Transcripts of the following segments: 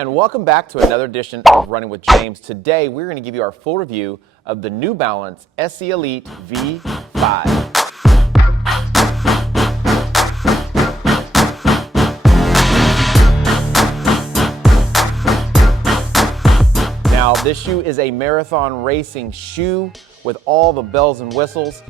And welcome back to another edition of Running with James. Today we're going to give you our full review of the New Balance SC Elite V5. Now this shoe is a marathon racing shoe with all the bells and whistles.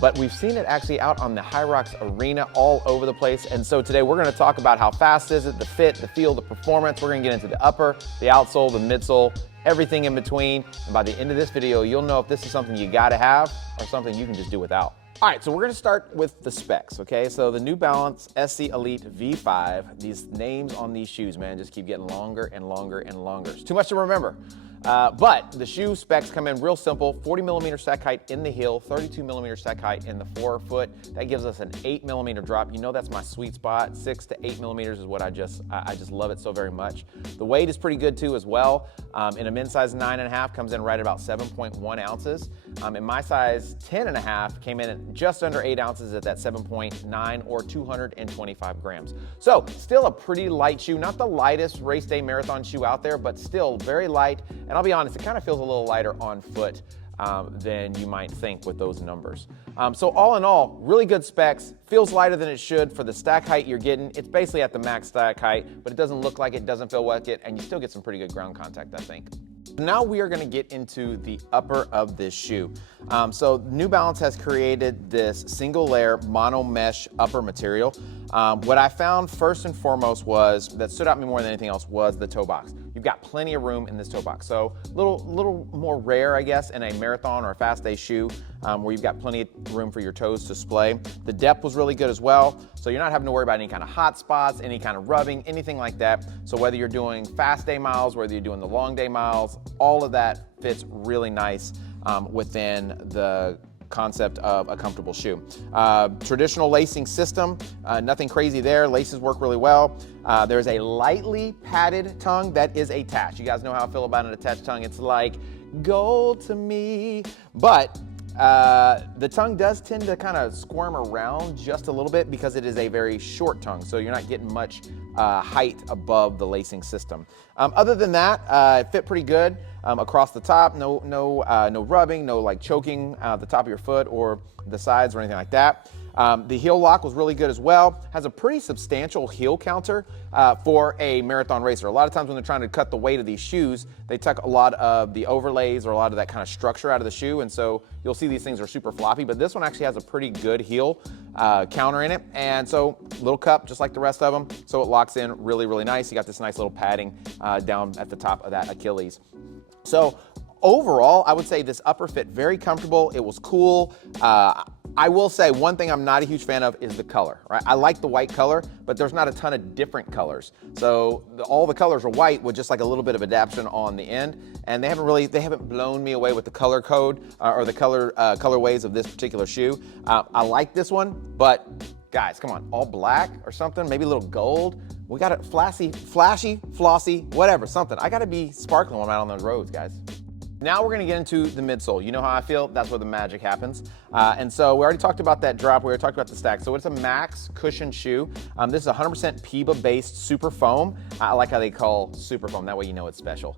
But we've seen it actually out on the Hyrox arena all over the place. And so today we're going to talk about how fast is it, the fit, the feel, the performance. We're going to get into the upper, the outsole, the midsole, everything in between. And by the end of this video, you'll know if this is something you got to have or something you can just do without. All right, so we're going to start with the specs, okay? So the New Balance SC Elite V5, these names on these shoes, man, just keep getting longer and longer and longer. It's too much to remember. But the shoe specs come in real simple: 40 millimeter stack height in the heel, 32 millimeter stack height in the forefoot. That gives us an 8 millimeter drop. You know that's my sweet spot. 6 to 8 millimeters is what I just love it so very much. The weight is pretty good too as well. In a men's size 9.5 comes in right at about 7.1 ounces. In my size 10.5 came in at just under 8 ounces at that 7.9 or 225 grams. So still a pretty light shoe, not the lightest race day marathon shoe out there, but still very light. And I'll be honest, it kind of feels a little lighter on foot than you might think with those numbers. So all in all, really good specs. Feels lighter than it should for the stack height you're getting. It's basically at the max stack height, but it doesn't look like it, doesn't feel like it, and you still get some pretty good ground contact, I think. Now we are going to get into the upper of this shoe. So New Balance has created this single layer mono mesh upper material. What I found first and foremost that stood out to me more than anything else was the toe box. You've got plenty of room in this toe box. So little more rare, I guess, in a marathon or a fast day shoe where you've got plenty of room for your toes to splay. The depth was really good as well. So you're not having to worry about any kind of hot spots, any kind of rubbing, anything like that. So whether you're doing fast day miles, whether you're doing the long day miles, all of that fits really nice within the concept of a comfortable shoe. Traditional lacing system, nothing crazy there. Laces work really well. There's a lightly padded tongue that is attached. You guys know how I feel about an attached tongue. It's like gold to me. But the tongue does tend to kind of squirm around just a little bit because it is a very short tongue, so you're not getting much height above the lacing system. Other than that, it fit pretty good across the top. No rubbing, no like choking the top of your foot or the sides or anything like that. The heel lock was really good as well. Has a pretty substantial heel counter for a marathon racer. A lot of times when they're trying to cut the weight of these shoes, they tuck a lot of the overlays or a lot of that kind of structure out of the shoe, and so you'll see these things are super floppy, but this one actually has a pretty good heel counter in it, and so little cup just like the rest of them, so it locks in really, really nice. You got this nice little padding down at the top of that Achilles. So overall, I would say this upper fit very comfortable. It was cool. I will say one thing I'm not a huge fan of is the color, right? I like the white color, but there's not a ton of different colors. So all the colors are white with just like a little bit of adaptation on the end. And they haven't blown me away with the color code or the colorways of this particular shoe. I like this one, but guys, come on, all black or something, maybe a little gold. We got it flashy, flossy, whatever, something. I gotta be sparkling when I'm out on the roads, guys. Now we're going to get into the midsole. You know how I feel? That's where the magic happens. And so we already talked about that drop. We already talked about the stack. So it's a max cushion shoe. This is 100% PEBA-based super foam. I like how they call super foam. That way you know it's special.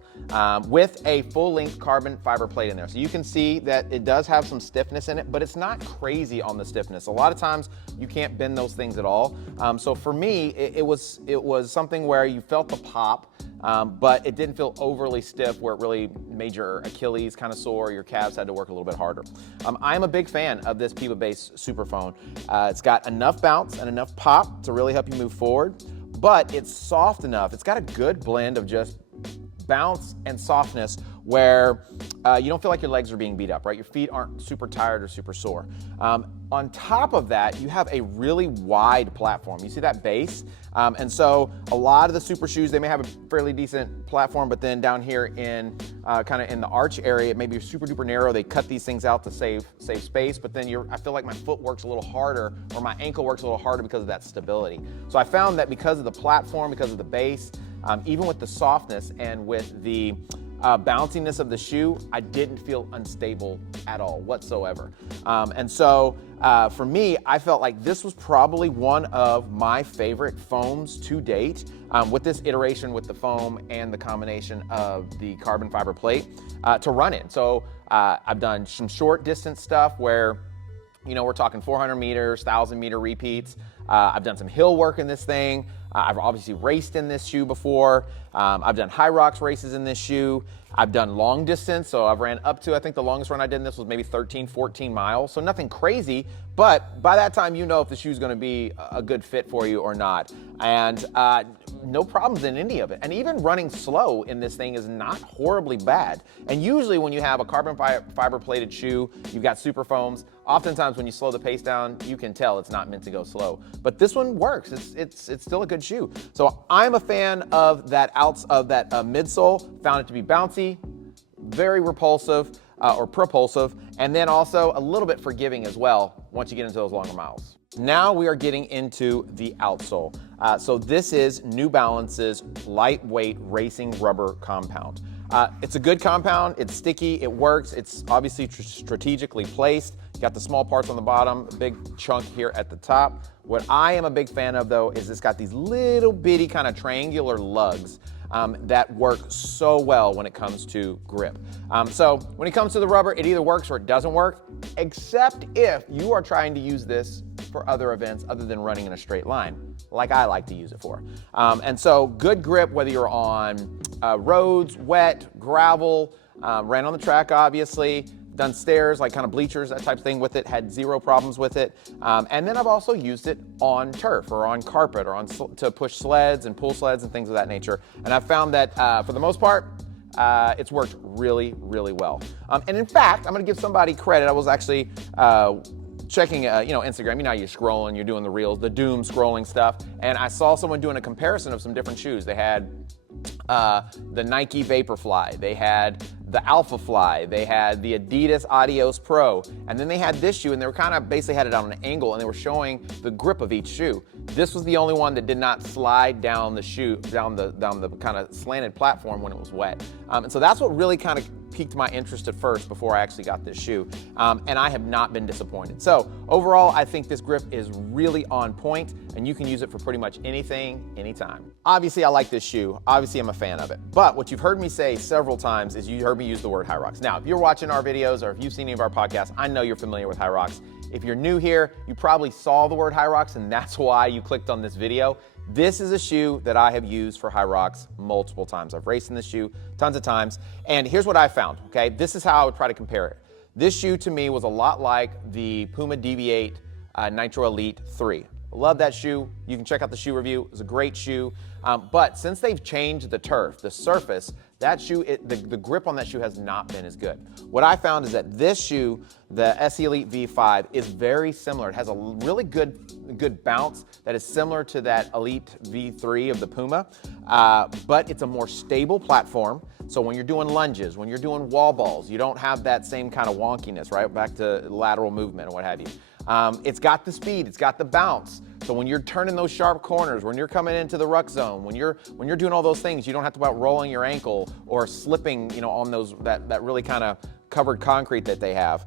With a full-length carbon fiber plate in there. So you can see that it does have some stiffness in it, but it's not crazy on the stiffness. A lot of times you can't bend those things at all. So for me, it was something where you felt the pop. But it didn't feel overly stiff where it really made your Achilles kind of sore, your calves had to work a little bit harder. I'm a big fan of this PEBA-based super foam. It's got enough bounce and enough pop to really help you move forward, but it's soft enough. It's got a good blend of just bounce and softness where you don't feel like your legs are being beat up, right? Your feet aren't super tired or super sore. On top of that, you have a really wide platform. You see that base? And so a lot of the super shoes, they may have a fairly decent platform, but then down here in kind of in the arch area, it may be super duper narrow. They cut these things out to save space, but then I feel like my foot works a little harder or my ankle works a little harder because of that stability. So I found that because of the platform, because of the base, even with the softness and with the bounciness of the shoe, I didn't feel unstable at all whatsoever. And so for me, I felt like this was probably one of my favorite foams to date, with this iteration with the foam and the combination of the carbon fiber plate to run in. So I've done some short distance stuff where, you know, we're talking 400 meters, 1,000 meter repeats. I've done some hill work in this thing. I've obviously raced in this shoe before. I've done Hyrox races in this shoe. I've done long distance, so I've ran up to, I think the longest run I did in this was maybe 13, 14 miles, so nothing crazy, but by that time you know if the shoe's gonna be a good fit for you or not. And no problems in any of it. And even running slow in this thing is not horribly bad. And usually when you have a carbon fiber plated shoe, you've got super foams, oftentimes when you slow the pace down, you can tell it's not meant to go slow. But this one works, it's still a good shoe. So I'm a fan of that midsole, found it to be bouncy, very repulsive or propulsive, and then also a little bit forgiving as well once you get into those longer miles. Now we are getting into the outsole. So this is New Balance's lightweight racing rubber compound. It's a good compound, it's sticky, it works, it's obviously strategically placed. You got the small parts on the bottom, a big chunk here at the top. What I am a big fan of though is it's got these little bitty kind of triangular lugs that work so well when it comes to grip. So when it comes to the rubber, it either works or it doesn't work, except if you are trying to use this for other events other than running in a straight line, like I like to use it for. And so good grip, whether you're on roads, wet, gravel, ran on the track obviously, done stairs, like kind of bleachers, that type of thing with it, had zero problems with it. And then I've also used it on turf or on carpet or to push sleds and pull sleds and things of that nature. And I've found that for the most part, it's worked really, really well. And in fact, I'm gonna give somebody credit. I was actually checking Instagram, you know how you're scrolling, you're doing the reels, the doom scrolling stuff, and I saw someone doing a comparison of some different shoes. They had the Nike Vaporfly, they had the Alpha Fly, they had the Adidas Adios Pro, and then they had this shoe, and they were kind of basically had it on an angle, and they were showing the grip of each shoe. This was the only one that did not slide down the shoe, down the kind of slanted platform when it was wet. And so that's what really kind of piqued my interest at first before I actually got this shoe. And I have not been disappointed. So overall, I think this grip is really on point and you can use it for pretty much anything, anytime. Obviously, I like this shoe. Obviously, I'm a fan of it. But what you've heard me say several times is you heard me use the word Hyrox. Now, if you're watching our videos or if you've seen any of our podcasts, I know you're familiar with Hyrox. If you're new here, you probably saw the word Hyrox and that's why you clicked on this video. This is a shoe that I have used for Hyrox multiple times. I've raced in this shoe tons of times. And here's what I found, okay? This is how I would try to compare it. This shoe to me was a lot like the Puma DV8 Nitro Elite 3. Love that shoe. You can check out the shoe review. It's a great shoe. But since they've changed the turf, the surface, that shoe, the grip on that shoe has not been as good. What I found is that this shoe, the SE Elite V5, is very similar. It has a really good bounce that is similar to that Elite V3 of the Puma, but it's a more stable platform. So when you're doing lunges, when you're doing wall balls, you don't have that same kind of wonkiness, right? Back to lateral movement or what have you. It's got the speed, it's got the bounce. So when you're turning those sharp corners, when you're coming into the ruck zone, when you're doing all those things, you don't have to worry about rolling your ankle or slipping, on those that really kind of covered concrete that they have.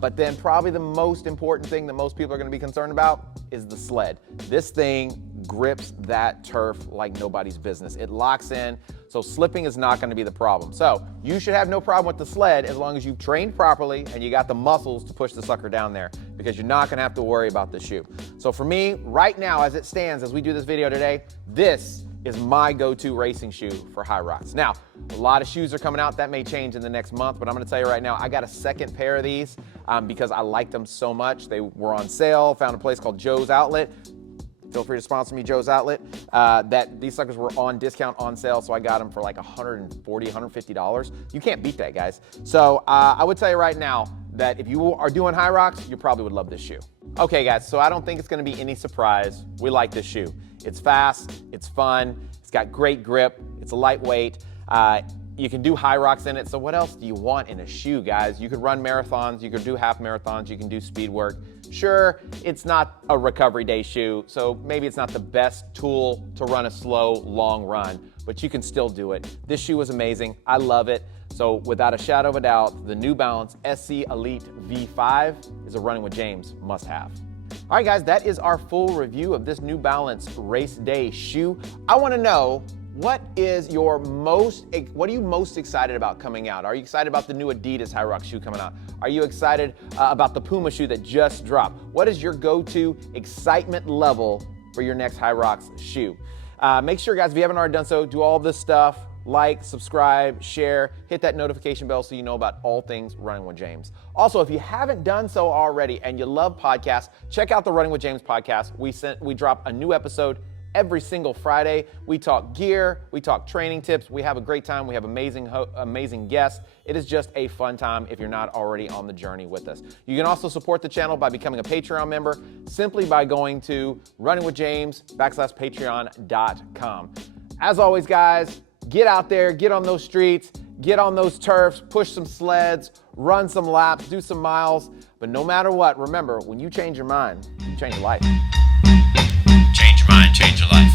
But then probably the most important thing that most people are going to be concerned about is the sled. This thing grips that turf like nobody's business. It locks in, so slipping is not going to be the problem. So you should have no problem with the sled as long as you've trained properly and you got the muscles to push the sucker down there, because you're not going to have to worry about the shoe. So for me, right now, as it stands, as we do this video today, this is my go-to racing shoe for Hyrox. Now, a lot of shoes are coming out. That may change in the next month, but I'm gonna tell you right now, I got a second pair of these because I liked them so much. They were on sale, found a place called Joe's Outlet. Feel free to sponsor me, Joe's Outlet. That these suckers were on discount, on sale, so I got them for like $140, $150. You can't beat that, guys. So I would tell you right now that if you are doing Hyrox, you probably would love this shoe. Okay, guys, so I don't think it's gonna be any surprise. We like this shoe. It's fast, it's fun, it's got great grip, it's lightweight. You can do Hyrox in it, so what else do you want in a shoe, guys? You could run marathons, you could do half marathons, you can do speed work. Sure, it's not a recovery day shoe, so maybe it's not the best tool to run a slow, long run, but you can still do it. This shoe is amazing. I love it. So without a shadow of a doubt, the New Balance SC Elite V5 is a Running with James must-have. All right, guys, that is our full review of this New Balance race day shoe. I want to know, what are you most excited about coming out? Are you excited about the new Adidas Hyrox shoe coming out? Are you excited about the Puma shoe that just dropped? What is your go-to excitement level for your next Hyrox shoe? Make sure, guys, if you haven't already done so, do all this stuff. Like, subscribe, share, hit that notification bell so you know about all things Running with James. Also, if you haven't done so already and you love podcasts, check out the Running with James podcast. We drop a new episode every single Friday. We talk gear, we talk training tips, we have a great time, we have amazing guests. It is just a fun time if you're not already on the journey with us. You can also support the channel by becoming a Patreon member simply by going to runningwithjames.patreon.com. As always, guys, get out there, get on those streets, get on those turfs, push some sleds, run some laps, do some miles. But no matter what, remember, when you change your mind, you change your life. Change your mind, change your life.